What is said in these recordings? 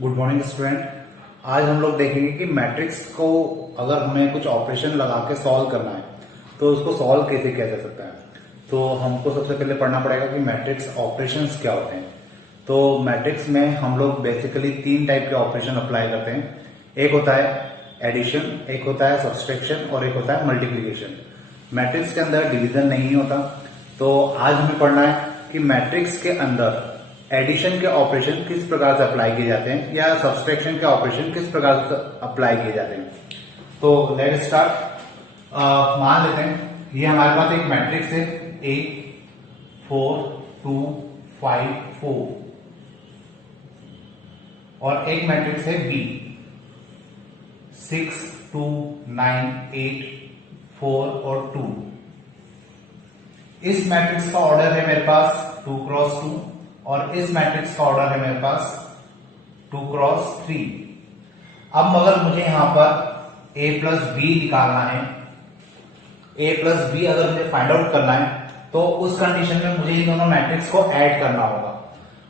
Good morning student. आज हम लोग देखेंगे कि मैट्रिक्स को अगर हमें कुछ ऑपरेशन लगा के सॉल्व करना है तो उसको सॉल्व कैसे किया जा सकता है। तो हमको सबसे पहले पढ़ना पड़ेगा कि मैट्रिक्स ऑपरेशंस क्या होते हैं। तो मैट्रिक्स में हम लोग बेसिकली तीन टाइप के ऑपरेशन अप्लाई करते हैं। एक होता है एडिशन, एक होता है सब्सट्रैक्शन और एक होता है मल्टीप्लीकेशन। मैट्रिक्स के अंदर डिवीजन नहीं होता। तो आज हमें पढ़ना है कि मैट्रिक्स के अंदर एडिशन के ऑपरेशन किस प्रकार से अप्लाई किए जाते हैं या सब्सट्रैक्शन के ऑपरेशन किस प्रकार से अप्लाई किए जाते हैं। तो लेट स्टार्ट। मान लेते हैं ये हमारे पास एक मैट्रिक्स है A 4 2 5 4 और एक मैट्रिक्स है B 6 2 9 8 4 और 2। इस मैट्रिक्स का ऑर्डर है मेरे पास 2 क्रॉस 2 और इस मैट्रिक्स का ऑर्डर है मेरे पास 2 क्रॉस 3। अब मगर मुझे यहां पर a प्लस बी निकालना है, a प्लस बी अगर मुझे फाइंड आउट करना है तो उस कंडीशन में मुझे इन दोनों मैट्रिक्स को ऐड करना होगा।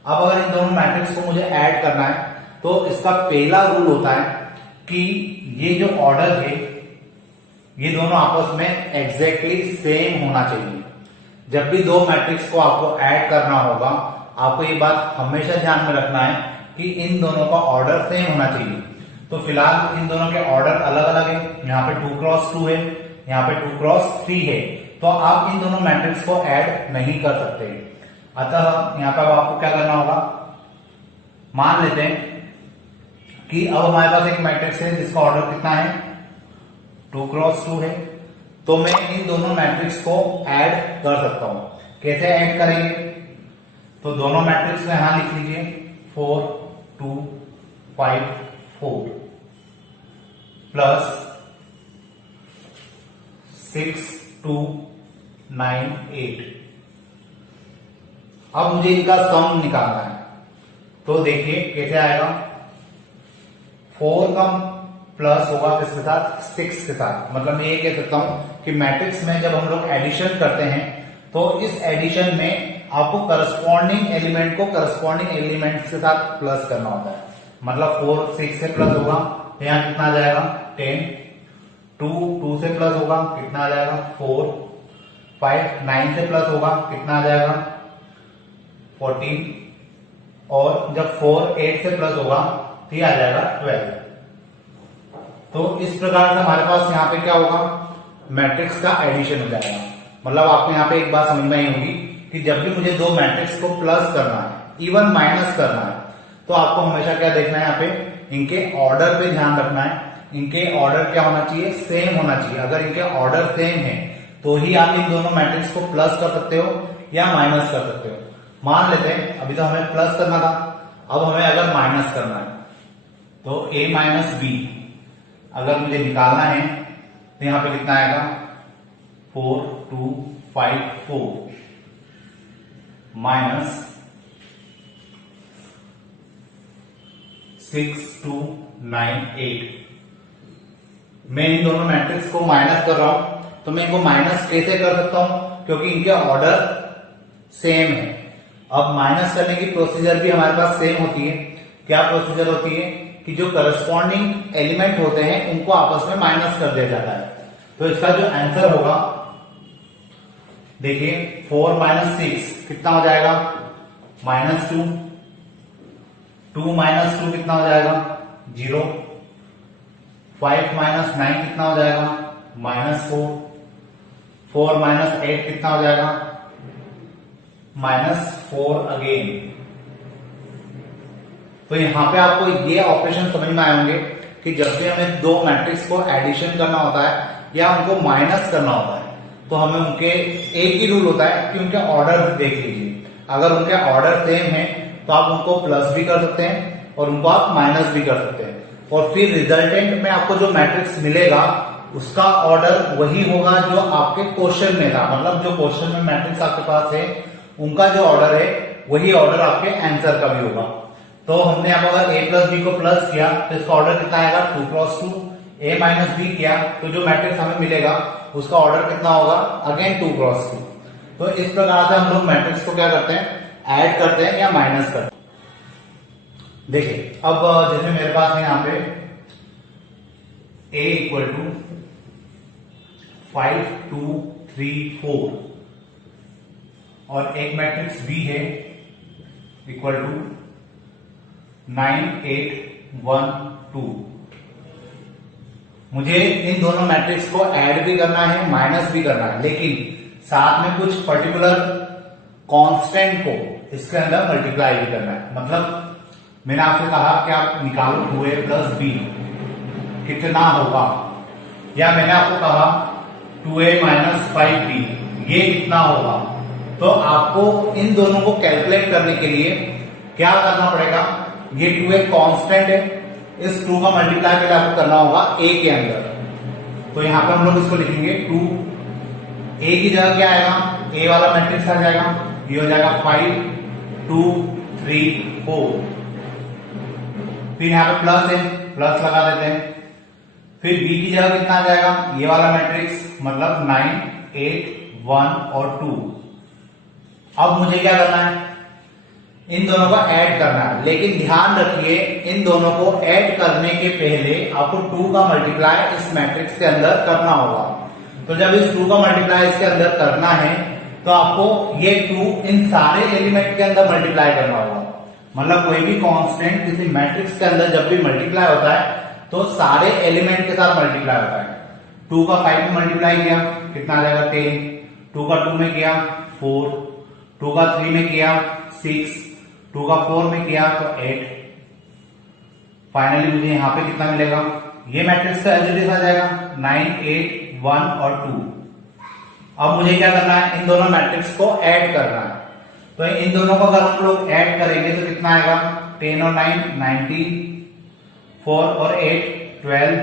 अब अगर इन दोनों मैट्रिक्स को मुझे ऐड करना है तो इसका पहला रूल होता है कि ये जो ऑर्डर है ये दोनों आपस में एग्जैक्टली सेम होना चाहिए। जब भी दो मैट्रिक्स को आपको ऐड करना होगा आपको ये बात हमेशा ध्यान में रखना है कि इन दोनों का ऑर्डर सेम होना चाहिए। तो फिलहाल इन दोनों के ऑर्डर अलग अलग है। यहाँ पे 2 क्रॉस 2 है, यहाँ पे 2 क्रॉस 3 है। तो आप इन दोनों मैट्रिक्स को ऐड नहीं कर सकते। अतः यहाँ पर आपको क्या करना होगा, मान लेते हैं कि अब हमारे पास एक मैट्रिक्स है जिसका ऑर्डर कितना है 2 क्रॉस 2 है। तो मैं इन दोनों मैट्रिक्स को ऐड कर सकता हूं। कैसे ऐड करेंगे, तो दोनों मैट्रिक्स में यहां लिख लीजिए 4 2 5 4 प्लस 6 2 9 8। अब मुझे इनका सम निकालना है। तो देखिए कैसे आएगा, 4 का प्लस होगा किसके साथ, 6 के साथ। मतलब मैं ये कह सकता हूं कि मैट्रिक्स में जब हम लोग एडिशन करते हैं तो इस एडिशन में आपको करस्पॉन्डिंग एलिमेंट को करस्पॉन्डिंग एलिमेंट के साथ प्लस करना होता है। मतलब 4 6 से प्लस होगा तो यहां कितना आ जाएगा 10, 2 2 से प्लस होगा कितना आ जाएगा 4, 5 9 से प्लस होगा कितना आ जाएगा 14 और जब 4 8 से प्लस होगा तो ये आ जाएगा 12। तो इस प्रकार से हमारे पास यहाँ पे क्या होगा, मैट्रिक्स का एडिशन हो जाएगा। मतलब आपको यहाँ पे एक बात समझ में आई होगी कि जब भी मुझे दो मैट्रिक्स को प्लस करना है इवन माइनस करना है तो आपको हमेशा क्या देखना है, यहाँ पे इनके ऑर्डर पे ध्यान रखना है। इनके ऑर्डर क्या होना चाहिए, सेम होना चाहिए। अगर इनके ऑर्डर सेम है तो ही आप इन दोनों मैट्रिक्स को प्लस कर सकते हो या माइनस कर सकते हो। मान लेते हैं अभी तो हमें प्लस करना था, अब हमें अगर माइनस करना है तो a माइनस बी अगर मुझे निकालना है तो यहां पे कितना आएगा 4 2 5 4 माइनस 6 2 9 8। मैं इन दोनों मैट्रिक्स को माइनस कर रहा हूं तो मैं इनको माइनस कैसे कर सकता हूं, क्योंकि इनके ऑर्डर सेम है। अब माइनस करने की प्रोसीजर भी हमारे पास सेम होती है। क्या प्रोसीजर होती है कि जो करस्पॉन्डिंग एलिमेंट होते हैं उनको आपस में माइनस कर दिया जाता है। तो इसका जो आंसर होगा देखिए 4 माइनस 6 कितना हो जाएगा -2, 2 माइनस 2 कितना हो जाएगा 0, 5 माइनस 9 कितना हो जाएगा -4, 4 माइनस 8 कितना हो जाएगा -4 अगेन। तो यहां पे आपको ये ऑपरेशन समझ में आए होंगे कि जब भी हमें दो मैट्रिक्स को एडिशन करना होता है या उनको माइनस करना होता है तो हमें उनके एक ही रूल होता है कि उनके ऑर्डर देख लीजिए। अगर उनके ऑर्डर सेम है तो आप उनको प्लस भी कर सकते हैं और उनको आप माइनस भी कर सकते हैं और फिर रिजल्टेंट में आपको जो मैट्रिक्स मिलेगा उसका ऑर्डर वही होगा जो आपके क्वेश्चन में था। मतलब जो क्वेश्चन में मैट्रिक्स आपके पास है उनका जो ऑर्डर है वही ऑर्डर आपके आंसर का भी होगा। तो हमने अब अगर a प्लस बी को प्लस किया तो इसका ऑर्डर कितना आएगा 2 क्रॉस 2। a माइनस बी किया तो जो मैट्रिक्स हमें मिलेगा उसका ऑर्डर कितना होगा अगेन 2 क्रॉस 2। तो इस प्रकार से हम लोग मैट्रिक्स को क्या करते हैं, ऐड करते हैं या माइनस करते हैं। देखिए अब जैसे मेरे पास है यहाँ पे A इक्वल टू 5 2 3 4 और एक मैट्रिक्स B है इक्वल टू 9 8 1 2। मुझे इन दोनों मैट्रिक्स को ऐड भी करना है, माइनस भी करना है, लेकिन साथ में कुछ पर्टिकुलर कांस्टेंट को इसके अंदर मल्टीप्लाई भी करना है। मतलब मैंने आपसे कहा कि आप निकालो 2a प्लस b कितना होगा, या मैंने आपको कहा 2a माइनस 5b ये कितना होगा। तो आपको इन दोनों को कैलकुलेट करने के लिए क्या करना पड़ेगा, ये 2a कांस्टेंट है, इस 2 का मल्टीप्लाई पहले आपको करना होगा a के अंदर। तो यहां पर हम लोग इसको लिखेंगे 2, a की जगह क्या आएगा, a वाला मैट्रिक्स आ जाएगा, ये हो जाएगा 5 2 3 4। फिर यहाँ पे प्लस है, प्लस लगा देते हैं। फिर b की जगह कितना आ जाएगा, ये वाला मैट्रिक्स, मतलब 9 8 1 और 2। अब मुझे क्या करना है, इन दोनों को ऐड करना है, लेकिन ध्यान रखिए इन दोनों को ऐड करने के पहले आपको 2 का मल्टीप्लाई इस मैट्रिक्स के अंदर करना होगा। तो जब इस 2 का मल्टीप्लाई इसके अंदर करना है तो आपको ये 2 इन सारे एलिमेंट के अंदर मल्टीप्लाई करना होगा। मतलब कोई भी कांस्टेंट किसी मैट्रिक्स के अंदर जब भी मल्टीप्लाई होता है तो सारे एलिमेंट के साथ मल्टीप्लाई होता है। 2 का 5 में मल्टीप्लाई किया कितना आ जाएगा 10, 2 का 2 में किया 4, 2 का 3 में किया 6, 2 का 4 में किया तो 8। फाइनली मुझे यहां पे कितना मिलेगा, ये मैट्रिक्स का एलजीब्रा आ जाएगा 9 8 1 और 2। अब मुझे क्या करना है, इन दोनों मैट्रिक्स को ऐड करना है। तो इन दोनों को अगर हम लोग ऐड करेंगे तो कितना आएगा, 10 और 9 19, 4 और 8 12,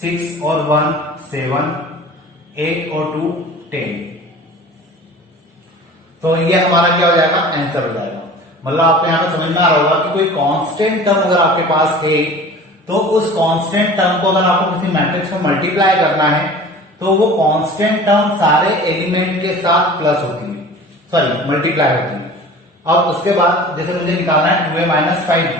6 और 1 7, 8 और 2 10। तो ये हमारा क्या हो जाएगा, आंसर हो जाएगा। मतलब आपको यहां पर समझ में आ रहा होगा कि कोई कांस्टेंट टर्म अगर आपके पास है तो उस कांस्टेंट टर्म को अगर आपको किसी मैट्रिक्स में मल्टीप्लाई करना है तो वो कांस्टेंट टर्म सारे एलिमेंट के साथ प्लस होती है, सॉरी मल्टीप्लाई होती है। अब उसके बाद जैसे मुझे निकालना है 2a माइनस 5b,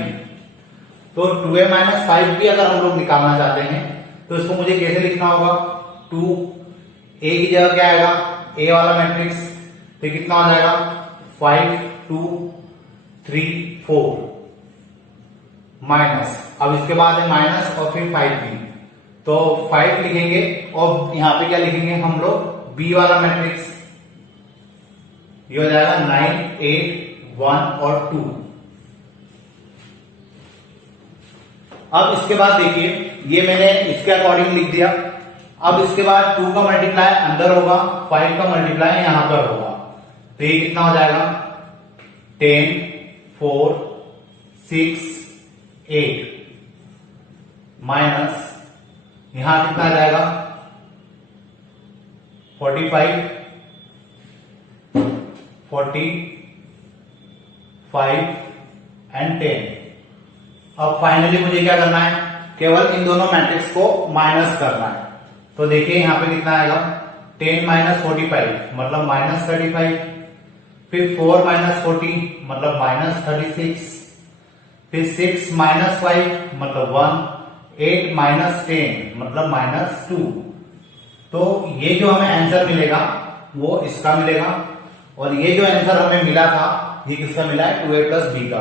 तो 2a माइनस 5b अगर हम लोग निकालना चाहते हैं तो इसको मुझे कैसे लिखना होगा, 2a की जगह क्या आएगा, a वाला मैट्रिक्स, तो कितना हो जाएगा 5 2 3 4 माइनस, अब इसके बाद है माइनस और फिर 5b, तो 5 लिखेंगे और यहां पे क्या लिखेंगे हम लोग, b वाला मैट्रिक्स, ये हो जाएगा 9 8 1 और 2। अब इसके बाद देखिए ये मैंने इसके अकॉर्डिंग लिख दिया। अब इसके बाद 2 का मल्टीप्लाई अंदर होगा, 5 का मल्टीप्लाई यहां पर होगा, तो ये कितना हो जाएगा 10 4 6 8 माइनस यहां कितना आ जाएगा 45 45 एंड 10। अब फाइनली मुझे क्या करना है, केवल इन दोनों मैट्रिक्स को माइनस करना है। तो देखिए यहां पे कितना आएगा, 10 माइनस 45 मतलब माइनस 35, फिर 4 माइनस 40 मतलब माइनस 36, फिर 6 माइनस 5 मतलब 1, 8 माइनस 10 मतलब माइनस 2। तो ये जो हमें आंसर मिलेगा वो इसका मिलेगा, और ये जो आंसर हमें मिला था ये किसका मिला है, 2a प्लस b का।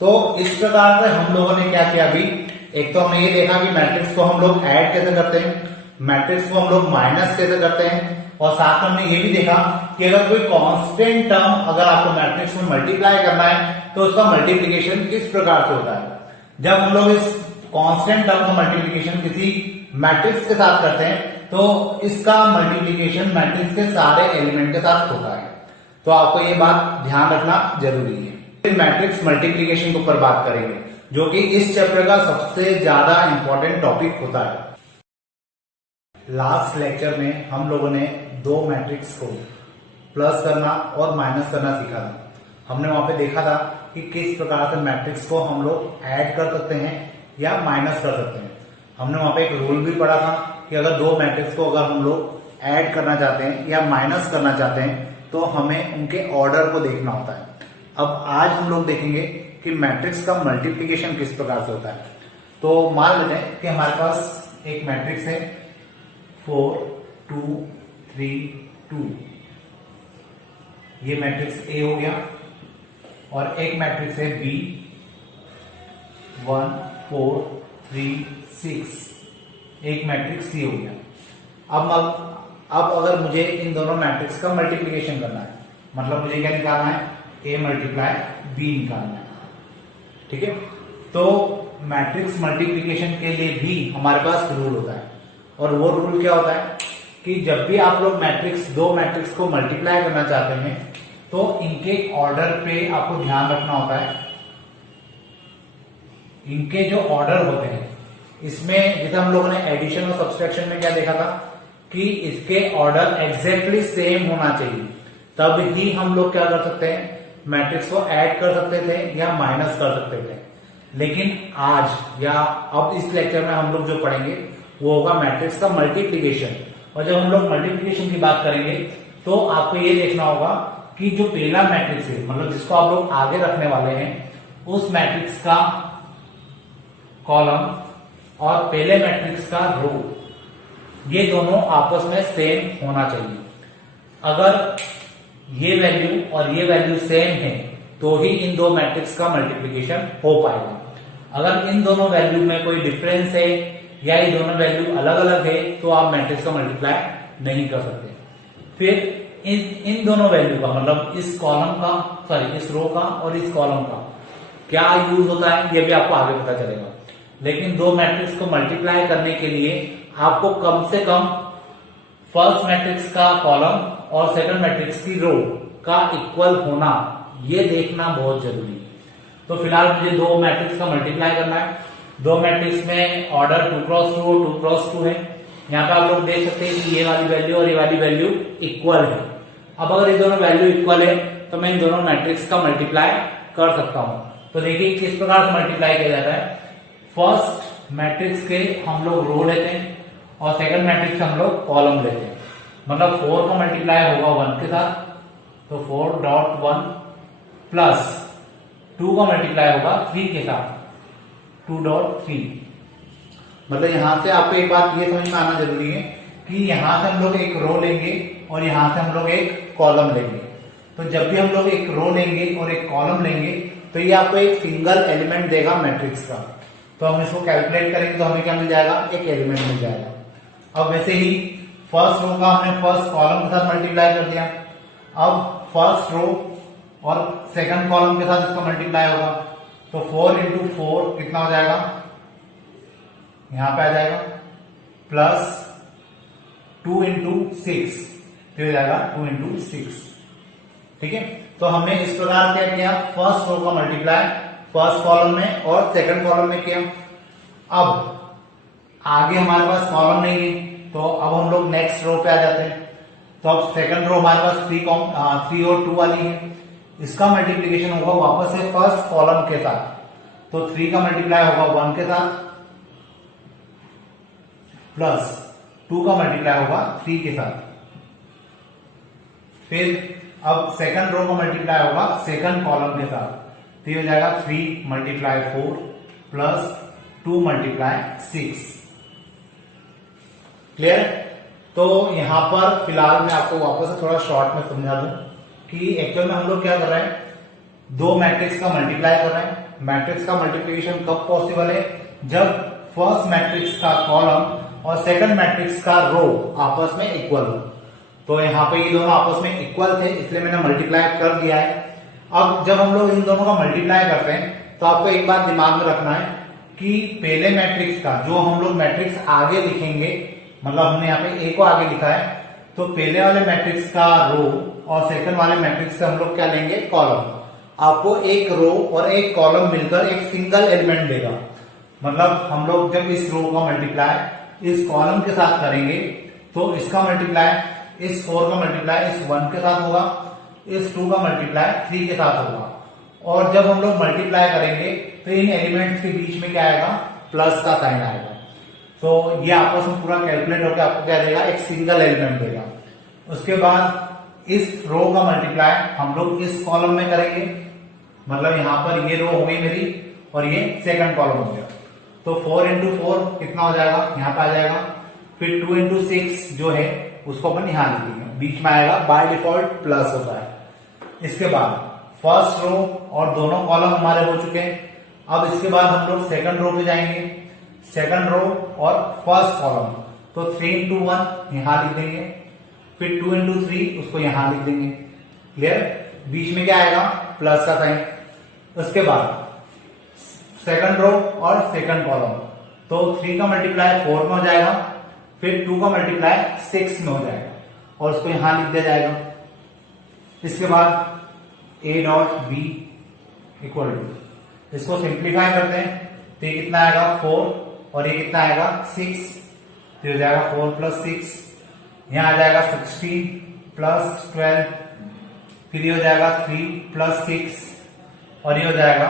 तो इस प्रकार से हम लोगों ने क्या किया, अभी एक तो हमने ये देखा कि मैट्रिक्स को हम लोग ऐड कैसे करते हैं, मैट्रिक्स को हम लोग माइनस कैसे करते हैं, और साथ में हमने ये भी देखा कि अगर कोई कांस्टेंट टर्म अगर आपको मैट्रिक्स में मल्टीप्लाई करना है तो उसका मल्टीप्लीकेशन किस प्रकार से होता है। जब हम लोग इस कांस्टेंट टर्म का मल्टीप्लीकेशन किसी मैट्रिक्स के साथ करते हैं तो इसका मल्टीप्लीकेशन मैट्रिक्स के सारे एलिमेंट के साथ होता है। तो आपको ये बात ध्यान रखना जरूरी है। फिर मैट्रिक्स मल्टीप्लीकेशन के ऊपर बात करेंगे जो कि इस चैप्टर का सबसे ज्यादा इंपॉर्टेंट टॉपिक होता है। लास्ट लेक्चर में हम लोगों ने दो मैट्रिक्स को प्लस करना और माइनस करना सीखा था। हमने वहां पे देखा था कि किस प्रकार से मैट्रिक्स को हम लोग ऐड कर सकते हैं या माइनस कर सकते हैं। हमने वहां पे एक रूल भी पढ़ा था कि अगर दो मैट्रिक्स को अगर हम लोग ऐड करना चाहते हैं या माइनस करना चाहते हैं तो हमें उनके ऑर्डर को देखना होता है। अब आज हम लोग देखेंगे कि मैट्रिक्स का मल्टीप्लिकेशन किस प्रकार से होता है। तो मान लेते हैं कि हमारे पास एक मैट्रिक्स है 4 2 3 2, ये मैट्रिक्स ए हो गया, और एक मैट्रिक्स है बी 1 4 3 6, एक मैट्रिक्स सी हो गया। अब अगर मुझे इन दोनों मैट्रिक्स का मल्टीप्लिकेशन करना है, मतलब मुझे क्या निकालना है, ए मल्टीप्लाई बी निकालना है, ठीक है। तो मैट्रिक्स मल्टीप्लिकेशन के लिए भी हमारे पास रूल होता है, और वो रूल क्या होता है कि जब भी आप लोग दो मैट्रिक्स को मल्टीप्लाई करना चाहते हैं तो इनके ऑर्डर पे आपको ध्यान रखना होता है। इनके जो ऑर्डर होते हैं, इसमें जैसे हम लोगों ने एडिशन और सब्सट्रैक्शन में क्या देखा था कि इसके ऑर्डर एग्जैक्टली सेम होना चाहिए, तब ही हम लोग क्या कर सकते हैं, मैट्रिक्स को ऐड कर सकते थे या माइनस कर सकते थे। लेकिन आज या अब इस लेक्चर में हम लोग जो पढ़ेंगे वो होगा मैट्रिक्स का मल्टीप्लिकेशन। और जब हम लोग मल्टीप्लिकेशन की बात करेंगे तो आपको ये देखना होगा कि जो पहला मैट्रिक्स है, मतलब जिसको आप लोग आगे रखने वाले हैं, उस मैट्रिक्स का कॉलम और पहले मैट्रिक्स का रो, ये दोनों आपस में सेम होना चाहिए। अगर ये वैल्यू और ये वैल्यू सेम है तो ही इन दो मैट्रिक्स का मल्टीप्लिकेशन हो पाएगा। अगर इन दोनों वैल्यू में कोई डिफरेंस है या ये दोनों वैल्यू अलग अलग है तो आप मैट्रिक्स का मल्टीप्लाई नहीं कर सकते। फिर इन दोनों वैल्यू का, मतलब इस कॉलम का, सॉरी इस रो का और इस कॉलम का क्या यूज होता है ये भी आपको आगे पता चलेगा। लेकिन दो मैट्रिक्स को मल्टीप्लाई करने के लिए आपको कम से कम फर्स्ट मैट्रिक्स का कॉलम और सेकंड मैट्रिक्स की रो का इक्वल होना, ये देखना बहुत जरूरी है। तो फिलहाल मुझे दो मैट्रिक्स का मल्टीप्लाई करना है। दो मैट्रिक्स में ऑर्डर 2 क्रॉस 2 और 2 क्रॉस 2 है। यहाँ पे आप लोग देख सकते हैं कि ये वाली वैल्यू और ये वाली वैल्यू इक्वल है। अब अगर ये दोनों वैल्यू इक्वल है तो मैं इन दोनों मैट्रिक्स का मल्टीप्लाई कर सकता हूं। तो देखिए किस प्रकार से मल्टीप्लाई किया जाता है। फर्स्ट मैट्रिक्स के हम लोग रो लेते हैं और सेकंड मैट्रिक्स हम लोग कॉलम लेते हैं। मतलब 4 का मल्टीप्लाई होगा 1 के साथ, तो 4.1 प्लस 2 का मल्टीप्लाई होगा 3 के साथ, 2.3। मतलब यहां से आपको एक बात ये समझ में आना जरूरी है कि यहां से हम लोग एक रो लेंगे और यहां से हम लोग एक कॉलम लेंगे। तो जब भी हम लोग एक रो लेंगे और एक कॉलम लेंगे तो ये आपको एक सिंगल एलिमेंट देगा मैट्रिक्स का। तो हम इसको कैलकुलेट करेंगे तो हमें क्या मिल जाएगा, एक एलिमेंट मिल जाएगा। अब वैसे ही फर्स्ट रो का हमने फर्स्ट कॉलम के साथ मल्टीप्लाई कर दिया। अब फर्स्ट रो और सेकंड कॉलम के साथ इसका मल्टीप्लाई होगा, तो 4 इंटू 4 कितना हो जाएगा, यहां पे आ जाएगा, प्लस 2 इंटू 6 हो जाएगा 2 इंटू 6। ठीक है, तो हमने इस प्रकार क्या किया, फर्स्ट रो का मल्टीप्लाई फर्स्ट कॉलम में और सेकंड कॉलम में किया। अब आगे हमारे पास कॉलम नहीं है तो अब हम लोग नेक्स्ट रो पे आ जाते हैं। तो अब सेकंड रो हमारे पास 3 और 2 वाली है, इसका मल्टीप्लीकेशन होगा वापस से फर्स्ट कॉलम के साथ। तो 3 का मल्टीप्लाई होगा 1 के साथ, प्लस 2 का मल्टीप्लाई होगा 3 के साथ। फिर अब सेकंड रो का मल्टीप्लाई होगा सेकंड कॉलम के साथ, तो ये हो जाएगा 3 मल्टीप्लाई 4 प्लस 2 मल्टीप्लाई 6। क्लियर? तो यहां पर फिलहाल मैं आपको वापस से थोड़ा शॉर्ट में समझा दूं कि एक्चुअल में हम लोग क्या कर रहे हैं, दो मैट्रिक्स का मल्टीप्लाई कर रहे हैं। मैट्रिक्स का मल्टीप्लिकेशन कब पॉसिबल है, जब फर्स्ट मैट्रिक्स का कॉलम और सेकंड मैट्रिक्स का रो आपस में इक्वल हो। तो यहाँ पे ये दोनों आपस में इक्वल थे इसलिए मैंने मल्टीप्लाई कर दिया है। अब जब हम लोग इन दोनों का मल्टीप्लाई करते हैं तो आपको एक बात दिमाग में रखना है कि पहले मैट्रिक्स का जो हम लोग मैट्रिक्स आगे लिखेंगे, मतलब हमने यहाँ पे ए को आगे लिखा है, तो पहले वाले मैट्रिक्स का रो और सेकंड वाले मैट्रिक्स से हम लोग क्या लेंगे, कॉलम। आपको एक रो और एक कॉलम मिलकर एक सिंगल एलिमेंट देगा। मतलब हम लोग जब इस रो का मल्टीप्लाई इस कॉलम के साथ करेंगे तो इसका मल्टीप्लाई इस 4 का मल्टीप्लाई इस 1 के साथ होगा, इस 2 का मल्टीप्लाई 3 के साथ होगा। और जब हम लोग मल्टीप्लाई करेंगे तो इन एलिमेंट्स के बीच में क्या आएगा, प्लस का साइन आएगा। तो ये आपस में पूरा कैलकुलेट होकर आपको क्या देगा, एक सिंगल एलिमेंट देगा। उसके बाद इस रो का मल्टीप्लाई हम लोग इस कॉलम में करेंगे मतलब यहां पर ये रो हो गई मेरी और ये सेकंड कॉलम हो गया। तो 4 इंटू 4 कितना हो जाएगा, यहां पे आ जाएगा। फिर 2 इंटू 6 जो है उसको अपन यहां लिख देंगे, बीच में आएगा, बाय डिफॉल्ट प्लस होता है। इसके बाद फर्स्ट रो और दोनों कॉलम हमारे हो चुके हैं। अब इसके बाद हम लोग सेकंड रो पे जाएंगे, सेकंड रो और फर्स्ट कॉलम, तो 3 इंटू 1 यहां लिख देंगे, फिर 2 इंटू 3 उसको यहां लिख देंगे। क्लियर? बीच में क्या आएगा, प्लस का साइन। उसके बाद सेकंड रो और सेकंड कॉलम, तो 3 का मल्टीप्लाई 4 में हो जाएगा, फिर 2 का मल्टीप्लाई 6 में हो जाएगा और उसको यहां लिख दिया जाएगा। इसके बाद A dot B equal to, इसको सिंप्लीफाई करते हैं तो ये कितना आएगा 4 और ये कितना आएगा 6, तो हो जाएगा 4 प्लस 6, यहां आ जाएगा 16 प्लस 12, फिर ये हो जाएगा 3 प्लस 6 और ये हो जाएगा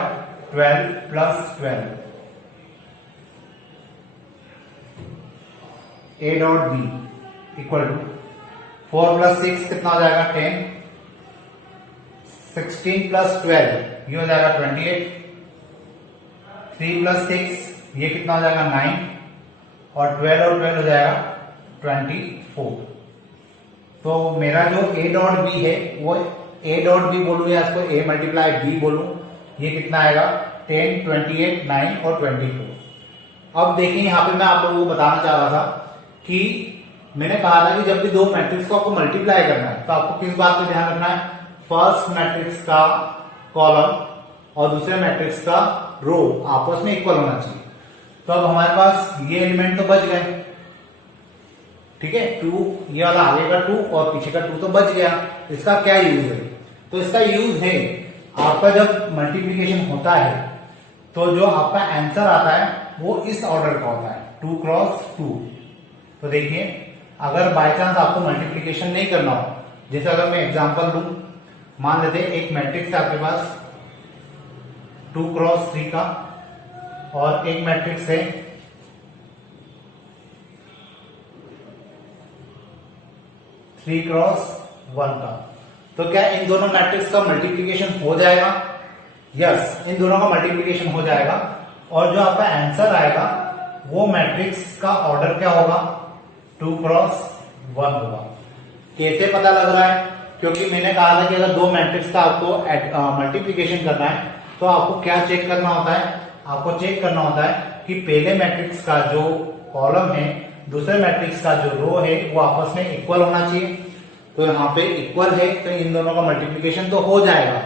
12 plus 12। A dot B equal to 4 plus 6 कितना हो जाएगा 10, 16 प्लस 12 ये हो जाएगा 28, 3 प्लस 6 ये कितना हो जाएगा 9 और 12 और 12 हो जाएगा 24। तो मेरा जो ए डॉट बी है वो ए डॉट बी बोलूं या इसको ए मल्टीप्लाई बी बोलूं, ये कितना आएगा 10, 28, 9 और 24। अब देखिए यहां पे मैं आप लोगों को बताना चाह रहा था कि मैंने कहा था कि जब भी दो मैट्रिक्स को आपको मल्टीप्लाई करना है तो आपको किस बात पे ध्यान रखना है, फर्स्ट मैट्रिक्स का कॉलम और दूसरे मैट्रिक्स का रो आपस में इक्वल होना चाहिए। तो अब हमारे पास ये एलिमेंट तो बच गए, ठीक है, 2 ये वाला आगे का 2 और पीछे का 2 तो बच गया। इसका क्या यूज है, तो इसका यूज है आपका जब मल्टीप्लीकेशन होता है तो जो आपका आंसर आता है वो इस ऑर्डर का होता है 2 क्रॉस 2। तो देखिए अगर बाय चांस आपको मल्टीप्लीकेशन नहीं करना हो, जैसे अगर मैं एग्जांपल दूं, मान लेते हैं एक मैट्रिक्स है आपके पास 2 क्रॉस 3 का और एक मैट्रिक्स है 3 क्रॉस 1 का, तो क्या इन दोनों मैट्रिक्स का मल्टीप्लीकेशन हो जाएगा? यस, इन दोनों का मल्टीप्लीकेशन हो जाएगा और जो आपका आंसर आएगा वो मैट्रिक्स का ऑर्डर क्या होगा 2 क्रॉस 1 होगा। कैसे पता लग रहा है? क्योंकि मैंने कहा था कि अगर दो मैट्रिक्स का आपको मल्टीप्लीकेशन करना है तो आपको क्या चेक करना होता है, आपको चेक करना होता है कि पहले मैट्रिक्स का जो कॉलम है दूसरे मैट्रिक्स का जो रो है वो आपस में इक्वल होना चाहिए। तो यहाँ पे इक्वल है तो इन दोनों का मल्टीप्लीकेशन तो हो जाएगा,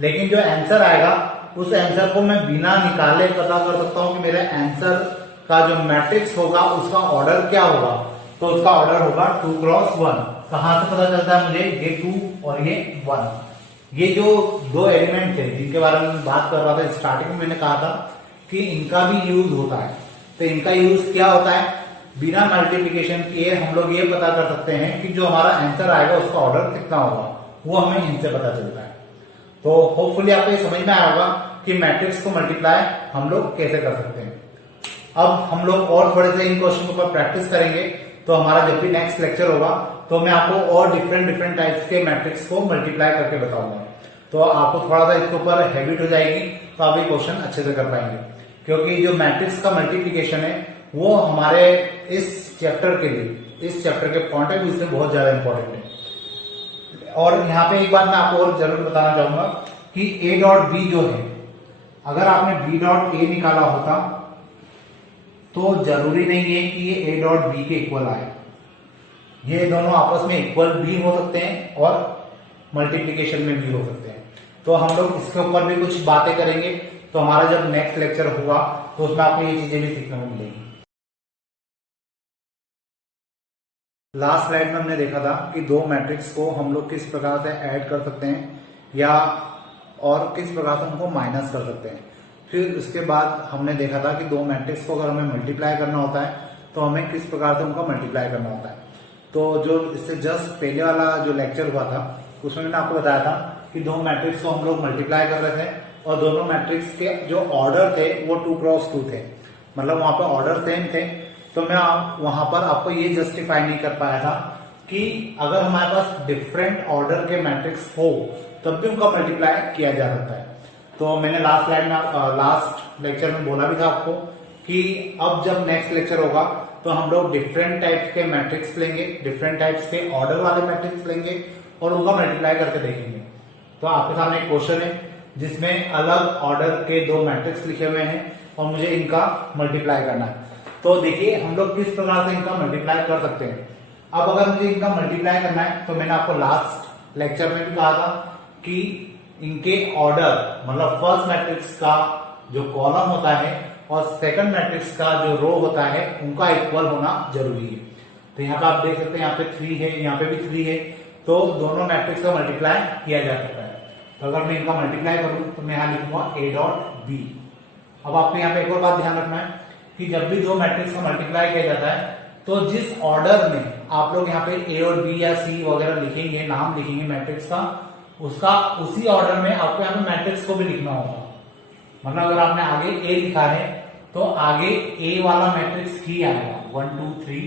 लेकिन जो आंसर आएगा उस आंसर को मैं बिना निकाले पता कर सकता हूं कि मेरे आंसर का जो मैट्रिक्स होगा उसका ऑर्डर क्या होगा, तो उसका ऑर्डर होगा 2 क्रॉस 1। कहां से पता चलता है मुझे, ये 2 और ये 1। ये जो दो एलिमेंट थे जिनके बारे में बात कर रहा था स्टार्टिंग में, मैंने कहा था कि इनका भी यूज होता है। तो इनका यूज क्या होता है, बिना मल्टीप्लीकेशन किए हम लोग ये पता कर सकते हैं कि जो हमारा आंसर आएगा उसका ऑर्डर कितना होगा, वो हमें इनसे पता चलता है। तो होपफुली आपको ये समझ में आया होगा कि मैट्रिक्स को मल्टीप्लाई हम लोग कैसे कर सकते हैं। अब हम लोग और थोड़े से इन क्वेश्चन पर प्रैक्टिस करेंगे, तो हमारा जब भी नेक्स्ट लेक्चर होगा तो मैं आपको और डिफरेंट टाइप्स के मैट्रिक्स को मल्टीप्लाई करके बताऊंगा। तो आपको थोड़ा सा इसके ऊपर हैबिट हो जाएगी, तो आप ये क्वेश्चन अच्छे से कर पाएंगे, क्योंकि जो मैट्रिक्स का मल्टीप्लीकेशन है वो हमारे इस चैप्टर के लिए, इस चैप्टर के पॉइंट ऑफ व्यू से बहुत ज्यादा इंपॉर्टेंट है। और यहाँ पे एक बात मैं आपको और जरूर बताना चाहूंगा कि ए डॉट बी जो है, अगर आपने बी डॉट ए निकाला होता तो जरूरी नहीं है कि ये ए डॉट बी के इक्वल आए। ये दोनों आपस में इक्वल भी हो सकते हैं और मल्टीप्लीकेशन में भी हो सकते हैं। तो हम लोग इसके ऊपर भी कुछ बातें करेंगे, तो हमारा जब नेक्स्ट लेक्चर होगा तो उसमें आपको ये चीजें भी सीखने को मिलेगी। लास्ट स्लाइड में हमने देखा था कि दो मैट्रिक्स को हम लोग किस प्रकार से ऐड कर सकते हैं या और किस प्रकार से उनको माइनस कर सकते हैं। फिर उसके बाद हमने देखा था कि दो मैट्रिक्स को अगर हमें मल्टीप्लाई करना होता है तो हमें किस प्रकार से उनका मल्टीप्लाई करना होता है। तो जो इससे जस्ट पहले वाला जो लेक्चर हुआ था उसमें मैंने आपको बताया था कि दो मैट्रिक्स को हम लोग मल्टीप्लाई कर रहे थे और दोनों मैट्रिक्स के जो ऑर्डर थे वो 2 क्रॉस 2 थे, मतलब वहां पर ऑर्डर सेम थे। तो मैं वहां पर आपको ये जस्टिफाई नहीं कर पाया था कि अगर हमारे पास डिफरेंट ऑर्डर के मैट्रिक्स हो तब भी उनका मल्टीप्लाई किया जा सकता है। तो मैंने लास्ट लेक्चर में बोला भी था आपको कि अब जब नेक्स्ट लेक्चर होगा तो हम लोग डिफरेंट टाइप्स के मैट्रिक्स लेंगे, डिफरेंट टाइप्स के ऑर्डर वाले मैट्रिक्स लेंगे और उनका मल्टीप्लाई करके देखेंगे। तो आपके सामने एक क्वेश्चन है जिसमें अलग ऑर्डर के दो मैट्रिक्स लिखे हुए हैं और मुझे इनका मल्टीप्लाई करना है। तो देखिए हम लोग किस प्रकार से इनका मल्टीप्लाई कर सकते हैं। अब अगर मुझे इनका मल्टीप्लाई करना है तो मैंने आपको लास्ट लेक्चर में भी कहा था कि इनके ऑर्डर मतलब फर्स्ट मैट्रिक्स का जो कॉलम होता है और सेकंड मैट्रिक्स का जो रो होता है उनका इक्वल होना जरूरी है। तो यहाँ पे आप देख सकते हैं यहाँ पे 3 है, यहाँ पे भी 3 है, तो दोनों मैट्रिक्स का मल्टीप्लाई किया जा सकता है। तो अगर मैं इनका मल्टीप्लाई करूं तो मैं यहां लिखूंगा a डॉट बी। अब आपको यहाँ पे एक और बात ध्यान रखना है कि जब भी दो मैट्रिक्स का मल्टीप्लाई किया जाता है तो जिस ऑर्डर में आप लोग यहाँ पे a और b या c वगैरह लिखेंगे, नाम लिखेंगे मैट्रिक्स का, उसका उसी ऑर्डर में आपको यहाँ पे मैट्रिक्स को भी लिखना होगा। मतलब अगर आपने आगे a लिखा है तो आगे a वाला मैट्रिक्स ही आएगा 1 2 3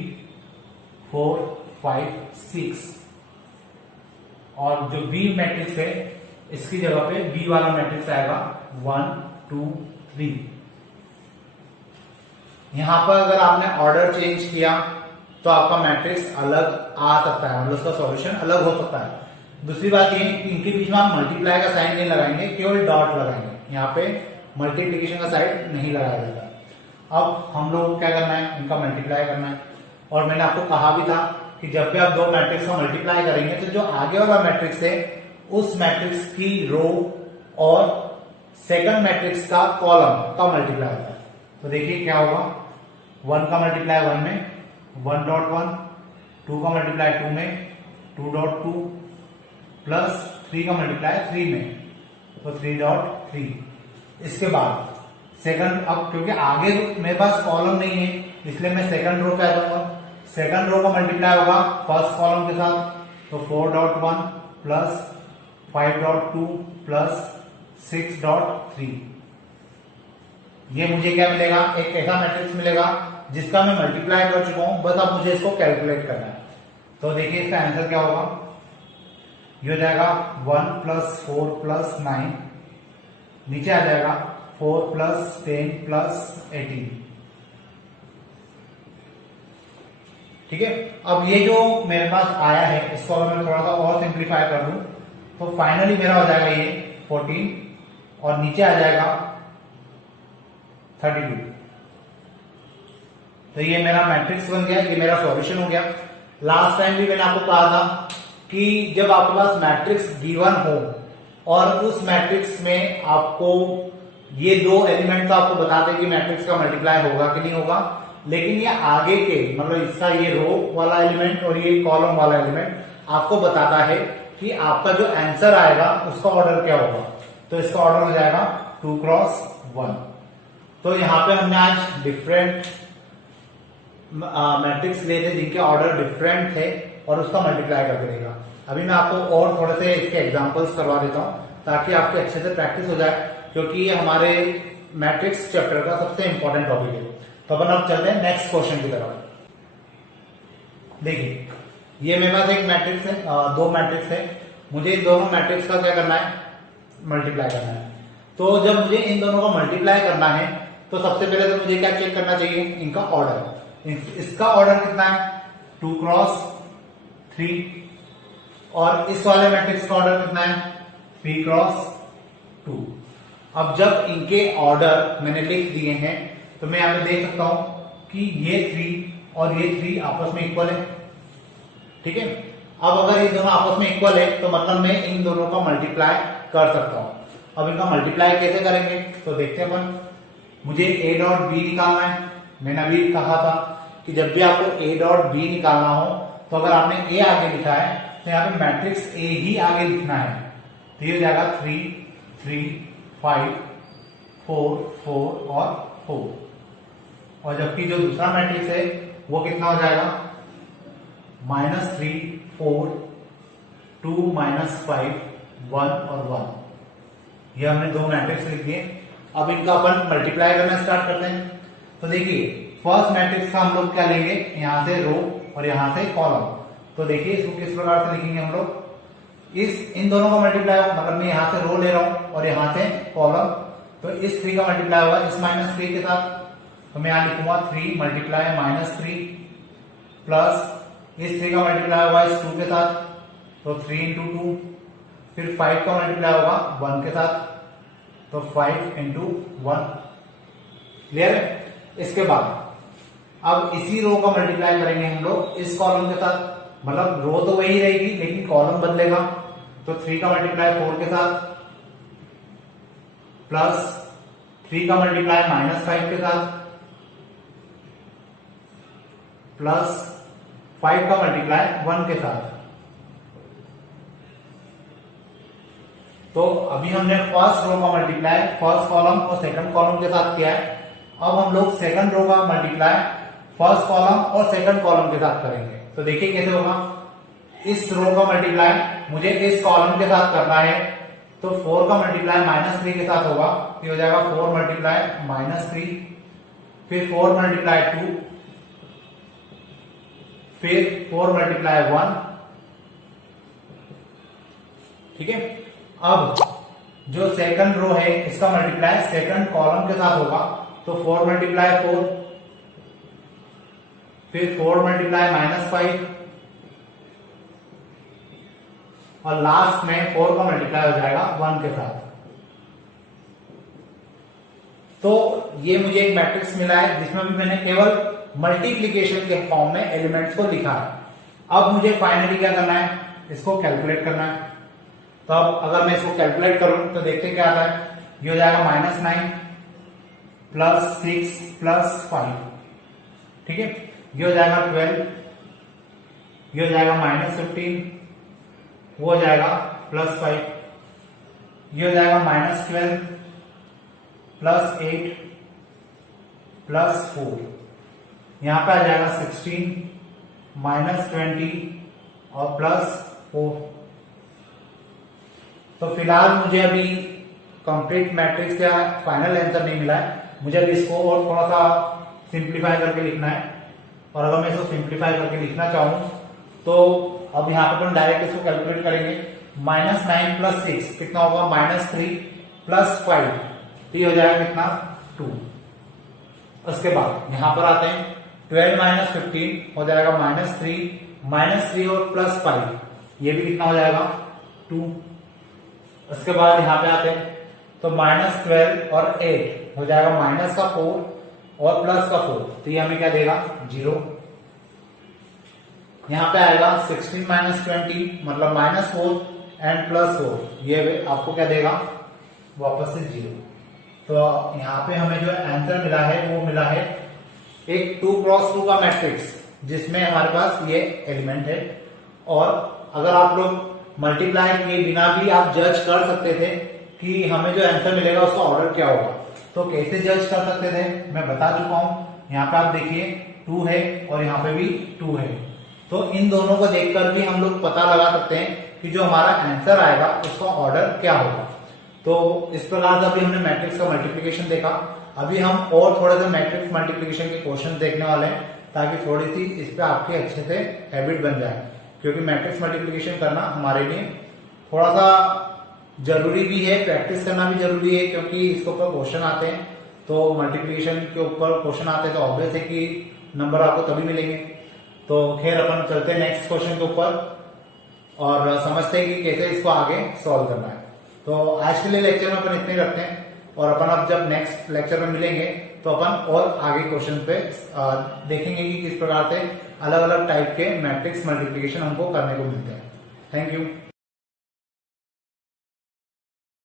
4 5 6 और जो b मैट्रिक्स है इसकी जगह पे b वाला मैट्रिक्स आएगा 1 2 3। यहां पर अगर आपने ऑर्डर चेंज किया तो आपका मैट्रिक्स अलग आ सकता है, मतलब उसका सॉल्यूशन अलग हो सकता है। दूसरी बात ये कि इनके बीच में आप मल्टीप्लाई का साइन नहीं लगाएंगे, केवल डॉट लगाएंगे। यहाँ पे मल्टीप्लीकेशन का साइन नहीं लगाया जाता। अब हम लोग क्या करना है, इनका मल्टीप्लाई करना है। और मैंने आपको कहा भी था कि जब भी आप दो मैट्रिक्स का मल्टीप्लाई करेंगे तो जो आगे वाला मैट्रिक्स है उस मैट्रिक्स की रो और सेकंड मैट्रिक्स का कॉलम का मल्टीप्लाई होता है। तो देखिए क्या होगा, 1 का मल्टीप्लाई 1 में 1 डॉट 1, 2 का मल्टीप्लाई 2 में 2 डॉट 2 प्लस 3 का मल्टीप्लाई 3 में तो 3 डॉट 3। इसके बाद सेकंड, अब क्योंकि आगे मेरे पास कॉलम नहीं है इसलिए मैं सेकंड रो पे आ जाऊंगा। सेकंड रो का मल्टीप्लाई होगा फर्स्ट कॉलम के साथ, तो 4 dot 1 plus 5 dot 2 plus 6 dot 3। ये मुझे क्या मिलेगा, एक ऐसा मैट्रिक्स मिलेगा जिसका मैं मल्टीप्लाई कर चुका हूं, बस अब मुझे इसको कैलकुलेट करना है। तो देखिए इसका आंसर क्या होगा, ये हो जाएगा 1 प्लस 4 प्लस 9, नीचे आ जाएगा 4 प्लस 10 प्लस 18। ठीक है, अब ये जो मेरे पास आया है इसको अगर मैं थोड़ा सा और सिंप्लीफाई कर दूं तो फाइनली मेरा हो जाएगा ये 14 और नीचे आ जाएगा 32। तो ये मेरा मैट्रिक्स बन गया, ये मेरा सॉल्यूशन हो गया। लास्ट टाइम भी मैंने आपको कहा था कि जब आपके पास मैट्रिक्स गिवन हो और उस मैट्रिक्स में आपको ये दो एलिमेंट तो आपको बताते कि मैट्रिक्स का मल्टीप्लाई होगा कि नहीं होगा, लेकिन ये आगे के मतलब इसका ये रो वाला एलिमेंट और ये कॉलम वाला एलिमेंट आपको बताता है कि आपका जो आंसर आएगा उसका ऑर्डर क्या होगा। तो इसका ऑर्डर हो जाएगा 2 क्रॉस 1। तो यहां पे हमने आज डिफरेंट मैट्रिक्स लिए थे जिनके ऑर्डर डिफरेंट थे और उसका मल्टीप्लाई करके देगा। अभी मैं आपको और थोड़े से इसके एग्जांपल्स करवा देता हूं ताकि आपके अच्छे से प्रैक्टिस हो जाए, क्योंकि ये हमारे मैट्रिक्स चैप्टर का सबसे इंपॉर्टेंट टॉपिक है। तो अपन अब चलते हैं नेक्स्ट क्वेश्चन की तरफ। देखिए ये मेरे पास एक मैट्रिक्स है, दो मैट्रिक्स है, मुझे इन दोनों मैट्रिक्स का क्या करना है, मल्टीप्लाई करना है। तो जब मुझे इन दोनों का मल्टीप्लाई करना है तो सबसे पहले तो मुझे क्या चेक करना चाहिए, इनका ऑर्डर। इसका ऑर्डर कितना है 2 क्रॉस 3 और इस वाले मैट्रिक्स का ऑर्डर कितना है 3 क्रॉस 2। अब जब इनके ऑर्डर मैंने लिख दिए हैं तो मैं यहां पे देख सकता हूं कि ये 3 और ये 3 आपस में इक्वल है। ठीक है, अब अगर ये दोनों आपस में इक्वल है तो मतलब मैं इन दोनों का मल्टीप्लाई कर सकता हूं। अब इनका मल्टीप्लाई कैसे करेंगे तो देखते हैं अपन। मुझे a डॉट बी निकालना है। मैंने अभी कहा था कि जब भी आपको a डॉट बी निकालना हो तो अगर आपने a आगे लिखा है तो यहाँ पे मैट्रिक्स a ही आगे लिखना है। तो ये हो जाएगा 3 3 5 4 4 और 4। और जबकि जो दूसरा मैट्रिक्स है वो कितना हो जाएगा -3 4 2 -5 1 और 1। ये हमने दो मैट्रिक्स लिख दिए। अब इनका अपन मल्टीप्लाई करना स्टार्ट करते हैं। तो देखिए फर्स्ट मैट्रिक्स का हम लोग क्या लेंगे, यहां से रो और यहां से कॉलम। तो देखिए इसको किस प्रकार से लिखेंगे हम लोग, इन दोनों का मल्टीप्लाई होगा, मतलब मैं यहां से रो ले रहा हूं और यहां से कॉलम, तो इस 3 का मल्टीप्लाई होगा इस -3 के साथ, तो मैं यहां लिखूंगा 3 मल्टीप्लाई -3 प्लस इस 3 का मल्टीप्लाई होगा इस 2 के साथ, तो 3 इंटू 2, फिर 5 का मल्टीप्लाई होगा 1 के साथ, तो 5 इंटू 1। क्लियर है? इसके बाद अब इसी रो का मल्टीप्लाई करेंगे हम लोग इस कॉलम के साथ, मतलब रो तो वही रहेगी लेकिन कॉलम बदलेगा, तो 3 का मल्टीप्लाई 4 के साथ प्लस 3 का मल्टीप्लाई -5 के साथ प्लस 5 का मल्टीप्लाई 1 के साथ। तो अभी हमने फर्स्ट रो का मल्टीप्लाई फर्स्ट कॉलम और सेकंड कॉलम के साथ किया है। अब हम लोग सेकंड रो का मल्टीप्लाई फर्स्ट कॉलम और सेकंड कॉलम के साथ करेंगे। तो देखिए कैसे होगा। इस रो का मल्टीप्लाई मुझे इस कॉलम के साथ करना है, तो 4 का मल्टीप्लाई -3 के साथ होगा, ये हो जाएगा 4 मल्टीप्लाई -3, फिर 4 मल्टीप्लाई 2, फिर 4 मल्टीप्लाई 1। ठीक है। अब जो सेकंड रो है इसका मल्टीप्लाई सेकंड कॉलम के साथ होगा, तो 4 मल्टीप्लाई 4, फिर 4 मल्टीप्लाई -5 और लास्ट में 4 का मल्टीप्लाई हो जाएगा 1 के साथ। तो ये मुझे एक मैट्रिक्स मिला है जिसमें भी मैंने केवल मल्टीप्लिकेशन के फॉर्म में एलिमेंट्स को लिखा है। अब मुझे फाइनली क्या करना है, इसको कैलकुलेट करना है। तो अब अगर मैं इसको कैलकुलेट करूं तो देखते क्या आता है। ये हो जाएगा -9 प्लस 6 प्लस 5, ठीक है। ये हो जाएगा 12, ये हो जाएगा -15, वो हो जाएगा +5, ये हो जाएगा -12 प्लस 8 प्लस 4, यहां पे आ जाएगा 16 -20 और +4। तो फिलहाल मुझे अभी कंप्लीट मैट्रिक्स या फाइनल आंसर नहीं मिला है, मुझे अभी इसको और थोड़ा सा सिंप्लीफाई करके लिखना है। और अगर मैं इसको सिंप्लीफाई करके लिखना चाहूं तो अब यहाँ पे अपन डायरेक्ट इसको कैलकुलेट करेंगे। -9 प्लस 6 कितना होगा, -3 प्लस 5, तो ये हो जाएगा कितना 2। उसके बाद यहां पर आते हैं 12 - 15 हो जाएगा -3 और +5, ये भी कितना हो जाएगा 2। उसके बाद यहां पे आते हैं तो -12 और 8 हो जाएगा -4 और +4, तो ये हमें क्या देगा 0। यहां पे आएगा 16 - 20 मतलब -4 एंड +4, ये आपको क्या देगा वापस से 0। तो यहां पे हमें जो आंसर मिला है वो मिला है एक 2x2 का मैट्रिक्स जिसमें हमारे पास ये एलिमेंट है। और अगर आप लोग मल्टीप्लाई किए बिना भी आप जज कर सकते थे कि हमें जो आंसर मिलेगा उसका ऑर्डर क्या होगा। तो कैसे जज कर सकते थे मैं बता चुका हूं। यहाँ पे आप देखिए 2 है और यहाँ पे भी 2 है, तो इन दोनों को देखकर भी हम लोग पता लगा सकते हैं कि जो हमारा आंसर आएगा उसका ऑर्डर क्या होगा। तो इस प्रकार से अभी हमने मैट्रिक्स का मल्टीप्लिकेशन देखा। अभी हम और थोड़े से मैट्रिक्स मल्टीप्लिकेशन के क्वेश्चन देखने वाले हैं ताकि थोड़ी सी इस पे आपके अच्छे से हैबिट बन जाए, क्योंकि मैट्रिक्स मल्टीप्लिकेशन करना हमारे लिए थोड़ा सा जरूरी भी है, प्रैक्टिस करना भी जरूरी है, क्योंकि इसके ऊपर क्वेश्चन आते हैं। तो मल्टीप्लिकेशन के ऊपर क्वेश्चन आते हैं तो ऑब्वियस है कि नंबर आपको तभी मिलेंगे। तो खैर अपन चलते हैं नेक्स्ट क्वेश्चन के ऊपर और समझते हैं कि कैसे इसको आगे सॉल्व करना है। तो आज के लिए लेक्चर में अपन इतने रखते हैं और अपन अब जब नेक्स्ट लेक्चर में मिलेंगे तो अपन और आगे क्वेश्चन पे देखेंगे कि किस प्रकार से अलग अलग टाइप के मैट्रिक्स मल्टीप्लिकेशन हमको करने को मिलते हैं। Thank you.